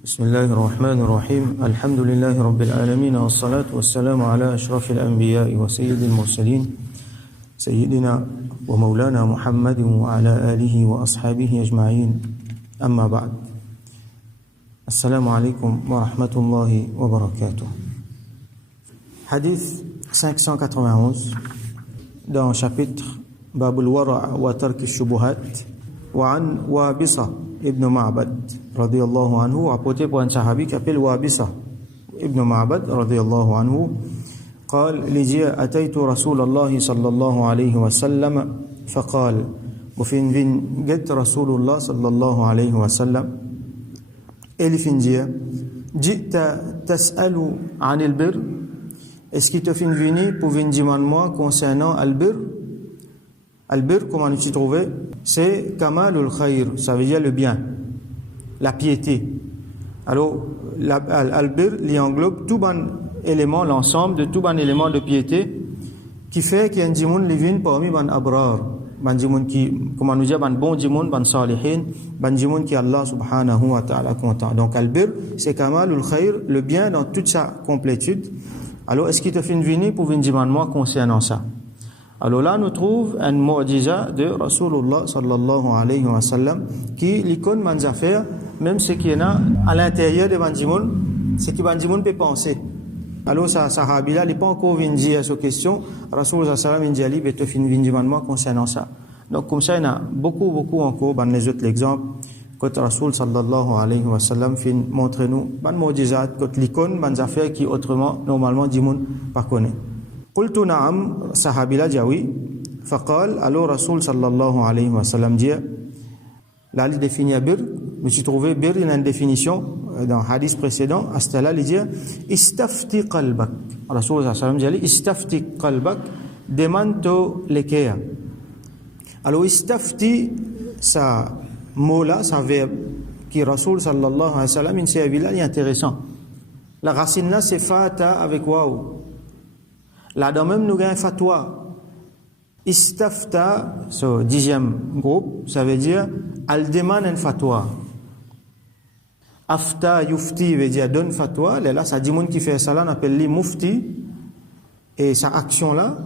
بسم الله الرحمن الرحيم الحمد لله رب العالمين والصلاة والسلام على أشرف الأنبياء وسيد المرسلين سيدنا ومولانا محمد وعلى آله وأصحابه أجمعين أما بعد السلام عليكم ورحمة الله وبركاته. Hadith 591 dans le chapitre Babul Wara' wa Tark al-Shubuhat wa an Wabisa ibn Ma'bad radiyallahu anhu, rapporté par un sahabi qui s'appelle Wabisa ibn Ma'bad radiyallahu anhu, قال لجي أتيت رسول الله صلى الله عليه وسلم فقال وفين جئت رسول الله صلى الله عليه وسلم إلي فين جئت تسأل عن البر. Est-ce qu'il te fait venir pour venir demander moi concernant al-bir? Al-bir, comment tu trouves? C'est kamalul khair, ça veut dire le bien, la piété. Alors, al-bir, il englobe tout bon élément, l'ensemble de tout bon élément de piété qui fait qu'il y a un djimoun qui vient parmi ban abrar, ban djimoun qui, comment nous dire, ban bon djimoun, ban salihin, ban djimoun qui Allah subhanahu wa ta'ala content. Donc, al-bir, c'est kamalul khair, le bien dans toute sa complétude. Alors, est-ce qu'il te fait venir pour venir demander moi concernant ça? Alors là, nous trouvons un mu'jiza de Rasulullah sallallahu alayhi wa sallam qui l'icône manz affaire, même ce qu'il y en a à l'intérieur de Banjimoun, ce que Banjimoun peut penser. Alors, ça, sahabi là, il n'est pas encore venu dire à cette question. Rasulullah sallallahu alayhi wa sallam, il te fait venir demander moi concernant ça. Donc, comme ça, il y en a beaucoup encore, dans les autres exemples. Quand Rasul sallallahu alayhi wa sallam fait montrer nous ban mu'jizat, quand l'icône manz affaire qui autrement, normalement, Djimoun pas connaît. قلت نعم, sahabi la dit oui. فقال, alors Rasul sallallahu alayhi wa sallam dit, là il définit bir, je me suis trouvé bir, il y a une définition dans le hadith précédent, à ce là il dit istafti qalbak. Rasul sallallahu alayhi wa sallam dit istafti qalbak, demande l'équerre. Alors istafti, ça mot là, ça verbe qui Rasul sallallahu alayhi wa sallam il s'est là, il est intéressant. La racine là c'est fata avec waou. Là, dans même, nous avons un fatwa. Istafta, ce dixième groupe, ça veut dire, elle demande un fatwa. Afta, yufti, veut dire, donne fatwa. Là, ça dit, moun qui fait ça là, on appelle lui mufti. Et sa action là,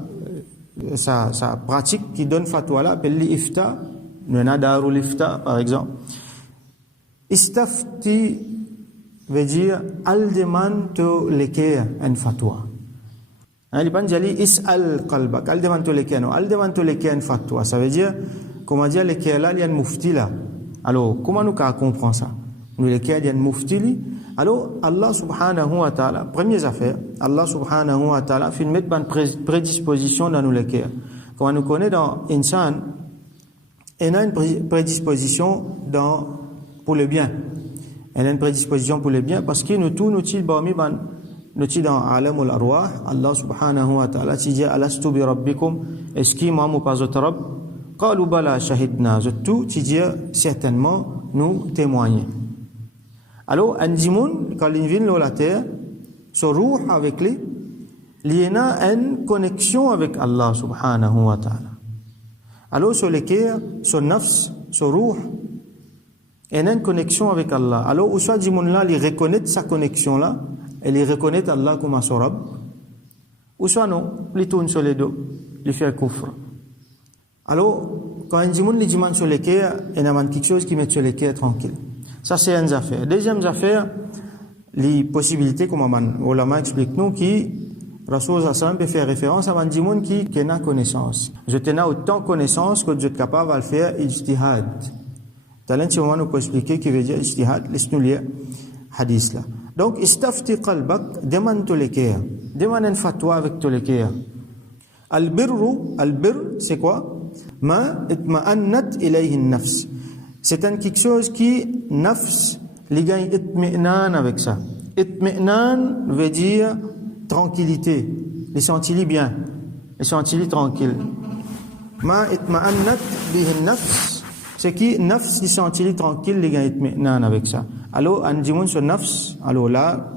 sa pratique qui donne fatwa là, appelle lui ifta. Nous avons darul ifta, par exemple. Istafti, veut dire, elle demande l'équerre un fatwa. Il pas dit is'al qalbak, al demande l'équerre, non, al demande l'équerre fatwa. Ça veut dire, comment dire l'équerre là, il y a un mufti là. Alors, comment nous comprenons ça? Nous l'équerre, il y a un mufti là. Alors, Allah subhanahu wa ta'ala, première affaire, Allah subhanahu wa ta'ala fait mettre une prédisposition dans nous l'équerre. Comme nous connaît dans insan, il y a une prédisposition pour le bien. Il y a une prédisposition pour le bien parce que nous tous nous tils barmi ban nous sommes dans Alamul Arwah, Allah subhanahu wa ta'ala dit Alastu bi rabbikum, est-ce qu'il m'a pas votre Rabb? Qalu bala shahidna, tout dit certainement nous témoigner. Alors, un djimoun, quand il vient sur la terre, son ruh avec lui, il y a une connexion avec Allah subhanahu wa ta'ala. Alors, sur l'équerre, son nafs, son ruh, il y a une connexion avec Allah. Alors, où soit djimoun là, il reconnaît sa connexion là, elle reconnaît Allah comme son Rabb, ou soit non, il tourne sur les deux, il fait le kufr. Alors, quand un djimoun lui demande sur l'équerre, il y a quelque chose qui met sur l'équerre tranquille. Ça, c'est une affaire. Deuxième affaire, les possibilités, comme Ulama explique nous, qui, Rasul sallam peut faire référence à un djimoun qui a connaissance. Je tenais autant connaissance que je suis capable de faire ijtihad. Talent, si on nous peut expliquer qui veut dire ijtihad, laisse-nous lire hadith là. Donc, istafti qalbak, demande l'équerre. Demande un fatwa avec l'équerre. Al-birru, al-birr, c'est quoi? Ma itma'annat ilayhi nafs. C'est quelque chose qui, nafs, les gagne itmi'nan avec ça. Itmi'nan veut dire tranquillité. Les sentis bien. Les sentis tranquilles. Ma itma'annat bihi nafs. C'est qui, nafs, les sentis tranquilles, les gagne itmi'nan avec ça. Alors, un djimoun sur nafs, alors là,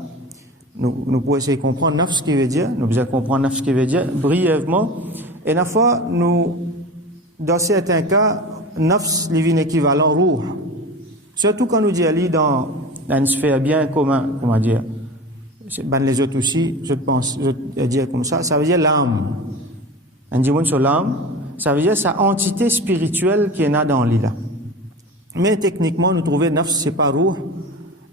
nous pouvons essayer de comprendre nafs ce qui veut dire, nous devons comprendre nafs ce qui veut dire, brièvement, et la fois, dans certains cas, nafs, il est équivalent ruh. Surtout quand nous dit Ali dans dans une sphère bien commun, comment dire, ben les autres aussi, je pense, je dire comme ça veut dire l'âme. Un diamant sur l'âme, ça veut dire sa entité spirituelle qui est là dans l'île. Mais techniquement, nous trouvons nafs, c'est pas ruh.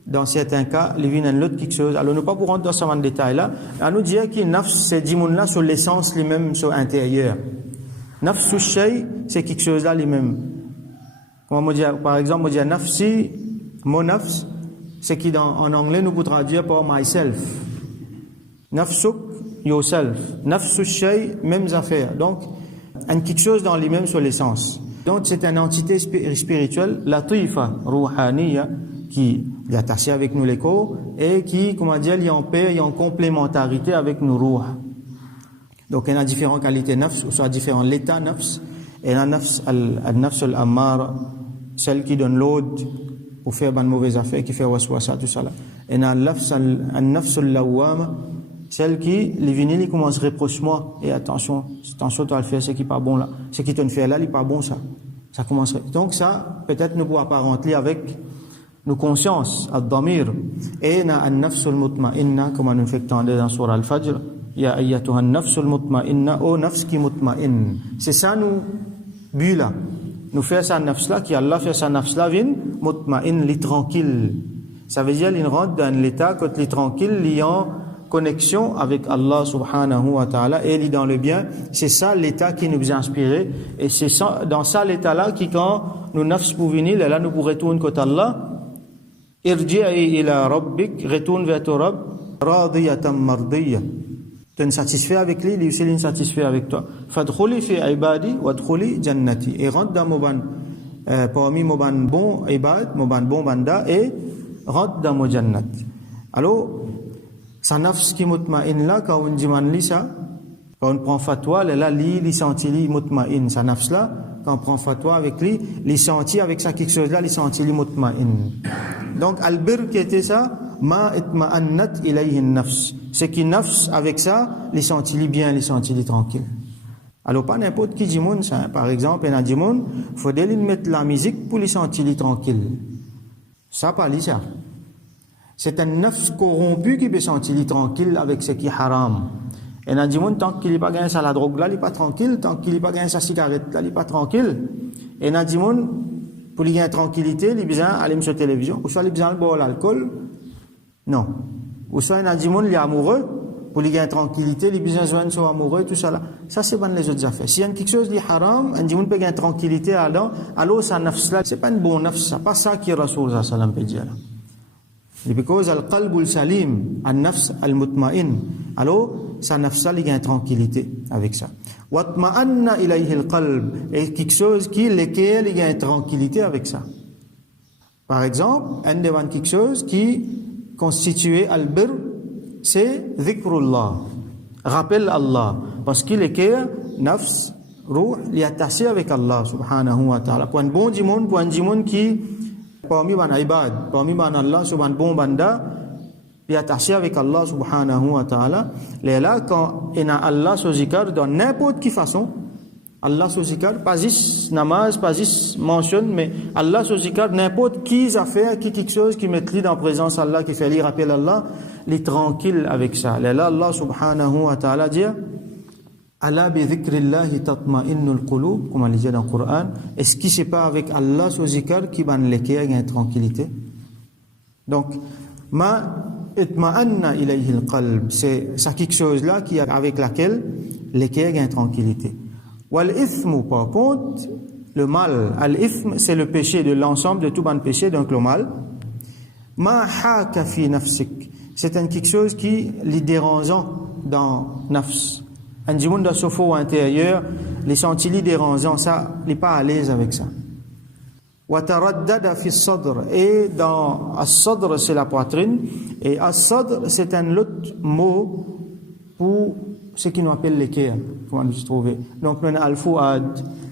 Dans certains cas, les vins l'autre quelque chose. Alors, nous pas pour rentrer dans ce détail là. À nous dire que nafs, c'est diamant là sur l'essence, les mêmes sur l'intérieur. Nafs sous shay, c'est quelque chose là, les mêmes. Comment dire, par exemple, on dit nafsi, mon nafs, c'est qui en anglais nous pouvons traduire par myself. Nafsuk, yourself. Nafsu shay, mêmes affaires. Donc, quelque chose dans les mêmes sur l'essence. Donc, c'est une entité spirituelle, latifa, ruhaniya, qui est attachée avec nous les corps et qui, comment dire, il est en paix, il est en complémentarité avec nos ruh. Donc, il y a différentes qualités nafs, ou soit différents l'état nafs. Et la nafs al-ammar, celle qui donne l'ordre pour faire de mauvaises affaires, qui fait waswasa, tout ça là. Et la nafs al-lawwama, celle qui, les vinyles, ils commencent à reprocher-moi. Et attention, tu vas le faire, c'est qui n'est pas bon là. Ce qui te fait là, il n'est pas bon ça. Ça commence. Donc ça, peut-être nous pouvons apparenter avec nos consciences, ad-damir. Et la nafs al-mutma'inna, comme nous fait entendre dans Surah Al-Fajr, ya ayyatuha an-nafs al-mutma'inna, oh nafs qui mutma'in. C'est ça nous but là. Nous faire sa nafs là, qui Allah fait sa nafs là, vin mutma'in, li tranquille. Ça veut dire qu'il rentre dans l'état quand il est tranquille, il est en connexion avec Allah subhanahu wa ta'ala et il est dans le bien. C'est ça l'état qui nous a inspiré. Et c'est ça, dans ça l'état là qui quand nous nafs pour venir, là nous pour retourner côté Allah. Irji'i ila rabbik, retourne vers ton Rabb, radiyatan mardiyya. Tu es satisfait avec lui, lui aussi il est satisfait avec toi. Fadkhuli fi ibadi wadkhuli jannati. Et rentre dans parmi mon bon ibad, mon bon banda et rentre dans mon jannat. Alors, sa nafs qui mutma'in là, quand on dit man ça, quand on prend fatwa, là, il senti li mutma'in. Sa nafs là, quand on prend fatwa avec lui, il senti avec ça quelque chose là, il senti li mutma'in. Donc, al-bir qui était ça, ma itma'annat ilayhi nafs. C'est qui nafs avec ça, il senti li bien, il senti li tranquille. Alors, pas n'importe qui dit moun, ça, par exemple, il y a dit moun, faut lui mettre la musique pour lui sentir li tranquille. Ça, pas li ça. C'est un nafs corrompu qui peut sentir tranquille avec ce qui est haram. Et il y a des gens, tant qu'il n'est pas gagné sa la drogue là, il n'est pas tranquille. Tant qu'il n'est pas gagné sa cigarette là, il n'est pas tranquille. Et il y a des gens, pour lui gagner tranquillité, il a besoin d'aller sur la télévision. Ou soit il a besoin de boire l'alcool. Non. Ou soit il y a des gens, il est amoureux. Pour lui gagner tranquillité, il a besoin de joindre son amoureux, tout ça là. Ça, c'est pas les autres affaires. S'il y a quelque chose qui est haram, il y a des gens qui peut gagner tranquillité là-dedans, alors ça nafs là, c'est pas une bonne nafs, c'est pas ça qui est Rasoul sallallahu alayhi wa sallam peut dire là. Because al-qalbul salim, al-nafs al-mutma'in. Alors, sa nafs, il y a une tranquillité avec ça. Watma'anna ilayhi al-qalb. Et quelque chose qui, lequel il y a une tranquillité avec ça. Par exemple, un devant quelque chose qui constitue al-bir, c'est dhikrullah. Rappelle Allah. Parce qu'il est que nafs, ruh, il est attaché avec Allah, subhanahu wa ta'ala. Pour un bon dimon, pour un dimon qui parmi ban ibad, parmi ban Allah, subhan bon banda, il est attaché avec Allah subhanahu wa ta'ala. Là, quand il y a Allah sur zikr, dans n'importe quelle façon, Allah sur zikr, pas juste namaz, pas juste mentionne, mais Allah sur zikr, n'importe qui affaire, qui quelque chose qui met lui dans la présence d'Allah, qui fait lui rappeler Allah, il est tranquille avec ça. Là, Allah subhanahu wa ta'ala dit, Ala bi dhikrillahi tatma'innul qulub, comme on le dit dans le Coran. Est-ce que c'est pas avec Allah sur zikr qui va nous laisser une tranquillité? Donc, ma itma'anna ilayhi al-qalb, c'est quelque chose là qui avec laquelle laisser une tranquillité. Wal ithmu, par contre, le mal, al-ithm, c'est le péché de l'ensemble de tout bon péché, donc le mal. Ma haka fi nafsik, c'est quelque chose qui est dérangeant dans nafs. Un djimoun dans ce faux intérieur, les sentis dérangeants, ça, il n'est pas à l'aise avec ça. Wataraddada fi sadr, et dans as-sadr, c'est la poitrine, et as-sadr, c'est un autre mot pour ce qui nous appelle l'équerre, comment nous trouver. Donc, nous avons al-fuad,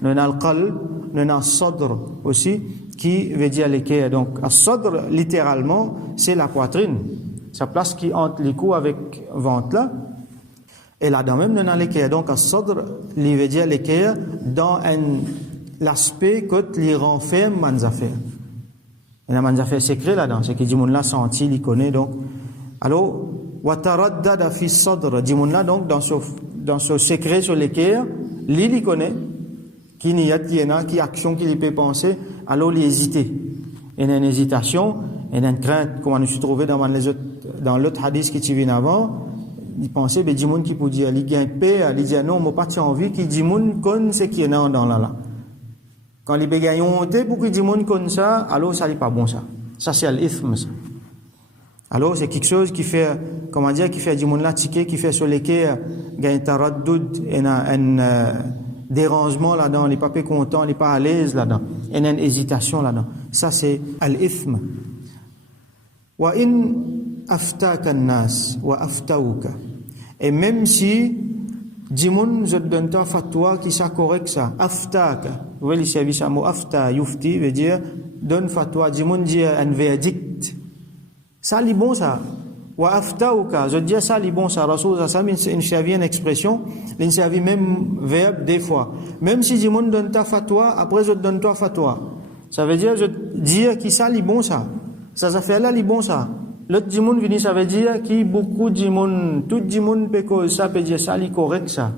nous avons al-qalb, nous avons as-sadr aussi, qui veut dire l'équerre. Donc, as-sadr, littéralement, c'est la poitrine. Sa place qui entre les coups avec ventre là. Et là-dedans même, nous avons l'équerre. Donc, as-sadr, il veut dire l'équerre dans l'aspect que il renferme les affaires. Il y a un affaire secret là-dedans, c'est que Dimoun là senti, il connaît donc. Alors, wa taraddada fi sadr, Dimoun là donc dans ce secret sur le cœur, il connaît, qui niyat qui est là, qui action qu'il peut penser, alors il hésite. Il y a une hésitation, il y a une crainte, comme on nous trouvé dans l'autre hadith qui tu vient avant, il pensait, ben Dimoun qui peut dire, il gagne paix, il dit non, moi pas envie, qui Dimoun connaît ce qui est là dans là. Quand les bégaillons ont été, pour que Dimoun connaît ça, alors ça n'est pas bon ça. Ça c'est l'ithme ça. Alors c'est quelque chose qui fait, comment dire, qui fait Dimoun là tiquer, qui fait sur les quais, gagne taraddud, il y a un dérangement là-dedans, il n'est pas content, il n'est pas à l'aise là-dedans, il y a une hésitation là-dedans. Ça c'est l'ithme. Wa in aftaka an-nas wa aftauka. Et même si Dimoun je donne ta fatwa qui ça correct ça, aftaka. Vous voyez le service à mot afta yufti veut dire donne fatwa, Dimoun dit un verdict. Ça li bon ça. Wa aftauka, je dis ça li bon ça. Rasoul ça une servie une expression, il servie même verbe des fois. Même si Dimoun donne ta fatwa, après je donne toi fatwa. Ça veut dire je dire qui ça li bon ça. Ça fait là li bon ça. L'autre Dimoun vini ça veut dire qui beaucoup Dimoun, tout Dimoun peut cause ça peut dire ça li correct ça.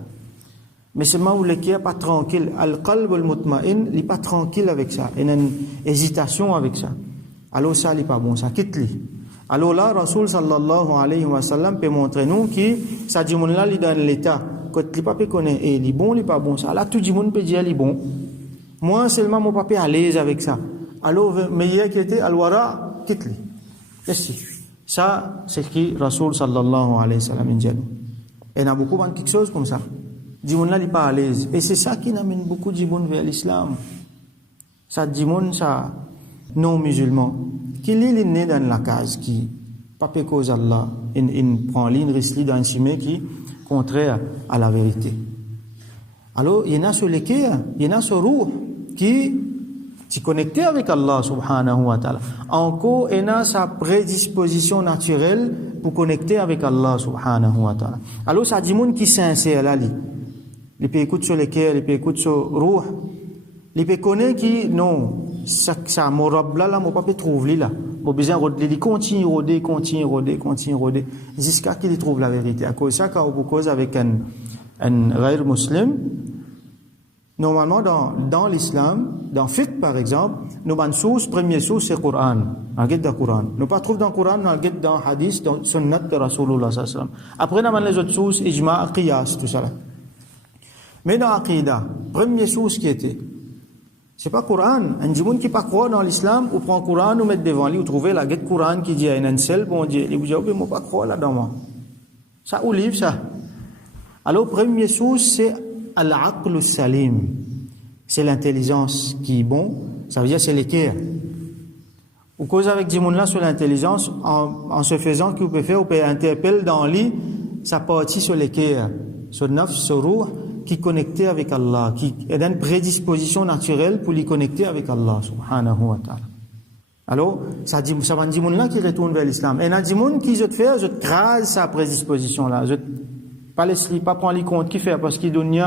Mais c'est moi où le cœur pas tranquille, al-qalb al-mutma'in, il pas tranquille avec ça, il y a une hésitation avec ça. Alors ça il pas bon ça, quitte-li. Alors là Rasoul sallallahu alayhi wa sallam peut montrer nous qui ça Dimoun là il dans l'état quand il pas peut connaître et il bon, il pas bon ça. Là tout Dimoun peut dire il bon. Moi seulement mon papa à l'aise avec ça. Alors meilleur qui était al-wara quitte-li. Qu'est-ce que ça, c'est ce qui Rasoul sallallahu alayhi wa sallam dit. Et il y a beaucoup de quelque chose comme ça. Dimoun là, il n'est pas à l'aise. Et c'est ça qui amène beaucoup de Dimoun vers l'islam. Ça, Dimoun, ça, non-musulman, qui est né dans la case, qui, pas cause Allah, il prend l'île, risque dans un chemin qui est contraire à la vérité. Alors, il y en a sur les cœurs, il y en a sur ruh, qui s'y connecté avec Allah subhanahu wa ta'ala. Encore, il y a sa prédisposition naturelle pour connecter avec Allah subhanahu wa ta'ala. Alors, ça dit monde qui sincère là, il peut écouter sur les cœurs, il peut écouter sur ruh, il peut connaître qui, non, ça, mon rab là, mon papa trouve là. Mon besoin de il continue rôder, jusqu'à qu'il trouve la vérité. À cause de ça, quand on cause avec un ghair muslim, normalement, dans l'islam, dans fiqh par exemple, nous avons source, première source, c'est le Coran. On guide dans le Coran. Nous pas trouve dans le Coran, on guide dans le hadith, dans le sunnat de Rasulullah sallallahu alayhi wa sallam. Après, nous avons les autres sources, ijma', qiyas, tout ça là. Mais dans l'aqida, première source qui était, c'est pas le Coran. Un djimoun qui pas croire dans l'islam, ou prend le Coran, ou met devant lui, ou trouver la guide Coran qui dit, il y a un seul, bon Dieu, il vous dit, oh, mais moi pas croire là-dedans, moi. Ça, ou livre, ça. Alors, première source, c'est al-aql salim, c'est l'intelligence qui est bon, ça veut dire c'est l'équerre. Ou cause avec Dimoun là sur l'intelligence, en se faisant que vous pouvez faire, vous pouvez interpeller dans lui, sa partie sur l'équerre, sur nafs, sur ruh, qui est connecté avec Allah, qui est une prédisposition naturelle pour lui connecter avec Allah, subhanahu wa ta'ala. Alors, ça va Dimoun là qui retourne vers l'islam. Et un Dimoun qui je te fais, je te crase sa prédisposition là, je pas laisser pas prendre les comptes qui fait parce qu'il donne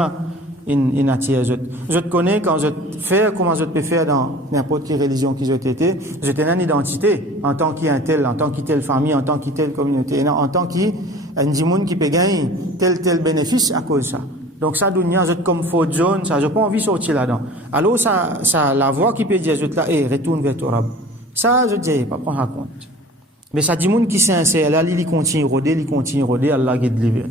une attire je te connais quand je te fais comment je te peux faire dans n'importe quelle religion qui je t'étais je t'ai une identité en tant qu'un tel en tant qu'une famille en tant qu'une communauté en tant qu'un dimoun qui peut gagner tel bénéfice à cause de ça donc ça dunya je te comme faute zone ça j'ai pas envie de sortir là-dedans alors ça la voix qui peut dire je te là retourne vers ton Rab ça je dis pas prendre en compte mais ça dimoun qui sincère là il continue rôder Allah guide lui.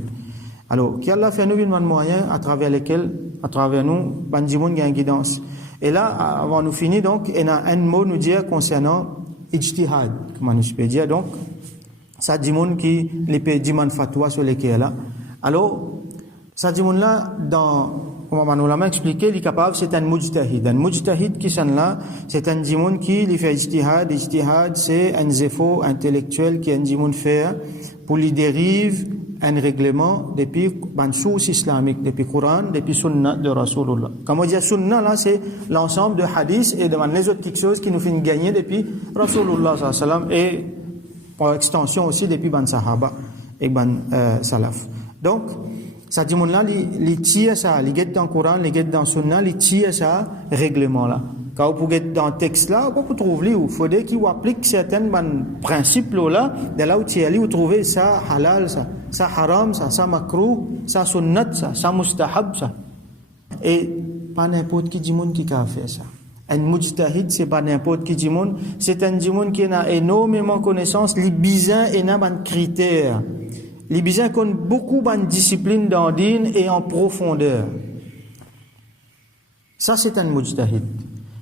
Alors, qui Allah fait nous une moyen à travers lesquels, à travers nous, bandimoun gagne guidance. Et là, avant nous finir, donc, il y a un mot nous dire concernant ijtihad, comment nous peut dire, donc, ça dimoun qui, les peut dire fatwa sur lesquels là. Alors, ça dimoun là, comment nous l'a expliqué, il est capable, c'est un mujtahid. Un mujtahid qui s'en là, c'est un dimoun qui, il fait ijtihad, c'est un zéfo intellectuel qui un dimoun fait pour lui dérive un règlement depuis une source islamique, depuis Coran, depuis Sunnah de Rasulullah. Comme on dit Sunnah, là, c'est l'ensemble de hadiths et de les autres quelque chose qui nous fait gagner depuis Rasulullah sallallahu alayhi wa sallam et par extension aussi depuis Ban Sahaba et Ban Salaf. Donc, ça dit là, il tire ça, il guette dans le Coran, il guette dans Sunnah, il tire ça, règlement là. Quand vous pouvez dans le texte là, vous trouvez il faut qu'il applique certains principes là, de là où tu es vous trouvez ça halal, ça haram, ça makruh, ça sunnat, ça mustahab, ça. Et pas n'importe qui monde qui a fait ça. Un mujtahid, c'est pas n'importe qui monde, c'est un monde qui a énormément de connaissances, les bizarres et n'a pas de critères. Les bizarres qui ont beaucoup de discipline dans le din et en profondeur. Ça, c'est un mujtahid.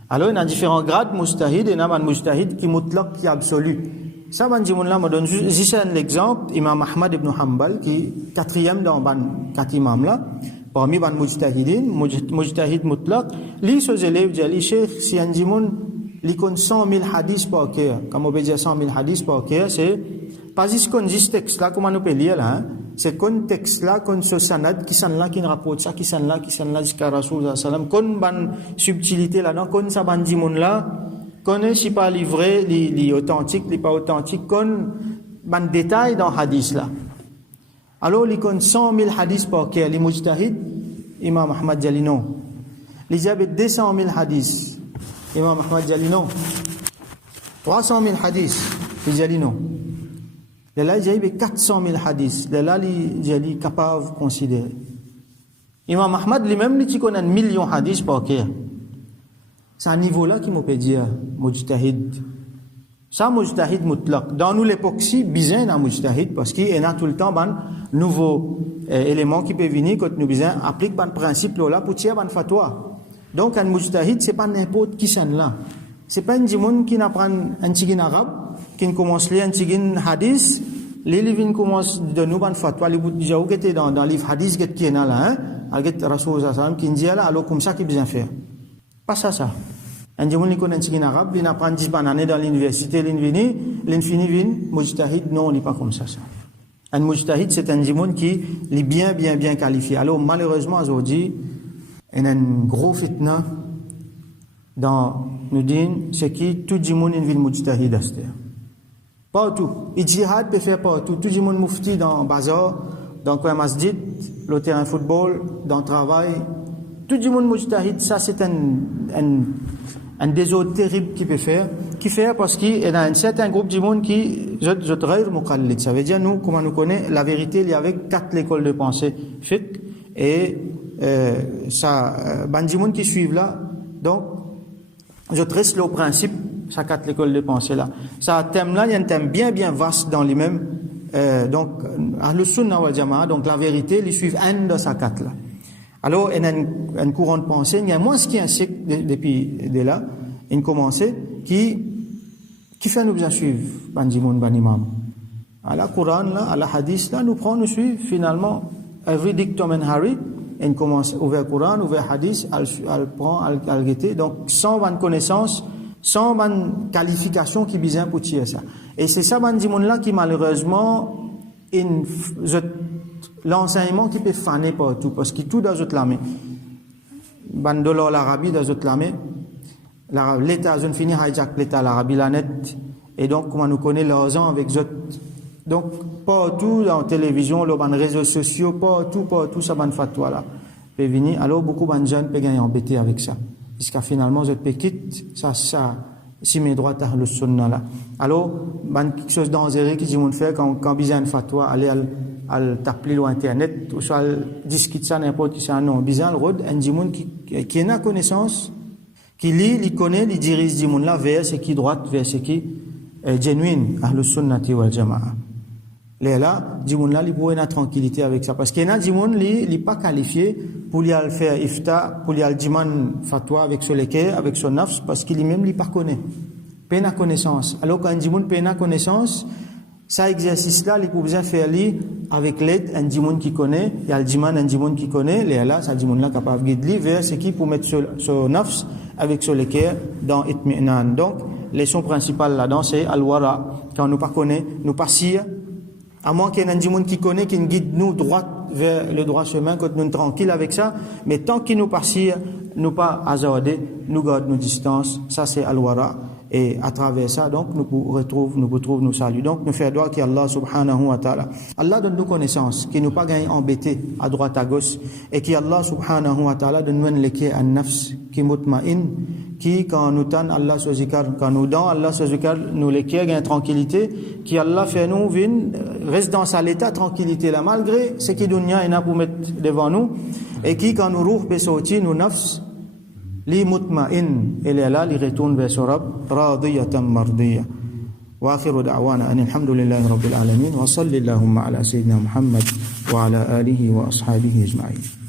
Alors, il y a différents grades de mujtahid, et il y a un mujtahid qui est mutlaq, qui est absolu. Ça, ben, là, me donne juste un exemple, Imam Ahmad ibn Hanbal, qui est quatrième dans les 4 imams là, parmi les mujtahidin, mujtahid mutlaq, lui, ses élèves, dit, Cheikh, si un dimoun, il connaît 100 000 hadiths par cœur, comme on peut dire 100 000 hadiths par cœur, c'est, pas juste qu'on dit ce texte là, comment on peut lire là, hein? C'est qu'on texte là, qu'on ce sanad, qui s'en là, qui rapporte ça, qui s'en là, jusqu'à Rasoul sallam, qu'on ban subtilité là-dedans, qu'on ça ban dimoun là, qu'on est si pas livré, les authentiques, les pas authentiques, qu'on ban détail dans hadith là. Alors, il connaît 100 000 hadiths par cœur, les mujtahid, Imam Ahmad dit non. Les avaient 200 000 hadiths, Imam Ahmad dit non. 300 000 hadiths, il dit non. Là, il y a 400 000 hadiths. Là, il est capable de considérer. Imam Ahmad, lui-même, il connaît 1 million de hadiths par cœur. C'est à niveau-là qu'il m'a peut dire, mujtahid. Ça, mujtahid mutlaq. Dans nous, l'époque-ci, bizarre dans mujtahid, parce qu'il y a tout le temps un nouveau élément qui peut venir quand nous bizarre applique un principe là pour tirer un fatwa. Donc, un mujtahid, c'est pas n'importe qui s'en là. C'est pas un djimoun qui n'apprend un tigin arabe, qui commence à lire un tigin hadith, les livres commencent de nous, ban fatwa, les bouts déjà où étaient dans le livre hadith, qui est là, hein, avec Rasoul sallam, qui dit là, alors comme ça, qui besoin faire. Pas ça. Un djimoun qui connaît un tigin arabe, il apprend 10 années dans l'université, l'infini vin, mujtahid, non, on n'est pas comme ça. Un mujtahid, c'est un djimoun qui est bien qualifié. Alors, malheureusement, aujourd'hui, il y a un gros fitna dans nous din, c'est qui tout le monde est mujtahid asté. Partout. Et jihad peut faire partout. Tout le monde mufti dans le bazar, dans le masjid, le terrain de football, dans le travail. Tout le monde mujtahid, ça c'est un désordre terrible qui peut faire. Qui fait parce qu'il y a un certain groupe de monde qui je ghayr muqallid. Ça veut dire, nous, comment nous connaît, la vérité, il y avait 4 écoles de pensée. Fiqh, et ça, de monde qui suivent là. Donc, je trace le principe, ça 4 écoles de pensée là. Ça thème là, il y a un thème bien vaste dans les mêmes. Donc, le sunna wal jama'a, donc la vérité, ils suivent un de ces 4 là. Alors, il y a un courant de pensée, il y a moins ce qui est un siècle depuis là, une commencée qui fait nous bien suivre, bandimoun, imam. À la Coran là, à la hadith là, nous suivons finalement, every dictum and Harry, et il commence ouvert le Coran, ouvert hadith, elle prend, elle guette. Donc, sans bonne connaissance, sans bonne qualification qui besoin pour tirer ça. Et c'est ça, là qui malheureusement, l'enseignement qui peut faner partout, parce que tout dans notre main. Bandolo l'Arabie dans notre main. L'État, je finis hijack l'État, l'Arabie la net. Et donc, comment nous connaît l'argent avec autres. Donc, partout dans la télévision, dans les réseaux sociaux, partout, ça va fatwa là. Peut venir. Alors, beaucoup de jeunes peuvent gagner embêtés avec ça. Puisque finalement, je peux quitter ça, si mes droits à le sunna là. Alors, quelque chose de dangereux qui dit mon fait quand besoin de fatwa, aller à taper sur Internet, ou soit discuter ça n'importe qui, ça non. Besoin le road, un dimoun qui a connaissance, qui lit, il connaît, il dirige dimoun là vers ce qui est droite, vers ce qui est genuine, à le sunnati wal jama'a. Là, dimoun là, il peut avoir tranquillité avec ça. Parce qu'il y a dimoun, il n'est pas qualifié pour lui faire ifta, pour lui diman fatwa avec son lequel, avec son nafs, parce qu'il lui-même, il pas connaît. Peine à connaissance. Alors qu'un dimoun peine à connaissance, ça exercice là, il peut bien faire lui avec l'aide un dimoun qui connaît, il y a le diman un dimoun qui connaît, là, ça dimoun là capable de guider vers ce qui pour mettre son nafs avec son lequel dans itmi'nan. Donc, leçon principale là-dedans, c'est al-wara. Quand nous pas connaît, nous pas sire. À moins qu'il y ait un djimoun qui connaît, qui nous guide nous droit vers le droit chemin, quand nous sommes tranquilles avec ça. Mais tant qu'il nous passent, nous pas hasarder, nous gardons nos distances. Ça, c'est al-wara. Et à travers ça, donc, nous retrouvons nos saluts. Donc, nous faisons droit qu'Allah subhanahu wa ta'ala. Allah donne nous connaissances, qui nous pas gagné embêtés à droite, à gauche. Et qu'Allah subhanahu wa ta'ala donne nous l'équerre à nafs, qui mutma'in, qui quand nous tan Allah swazikar quand nous dans Allah swazikar nous les qui gain tranquillité qui Allah fait nous vin reste dans sa l'état tranquillité là malgré ce qui dunya ina pour mettre devant nous et qui quand nous ruh be sorti nous nafs li mutma'in et là li retourne vers son Rabb radiyatan mardiya wa akhiru da'wana alhamdulillahi rabbil alamin wa sallallahu ala sayyidina Muhammad wa ala alihi wa ashabihi ajma'in.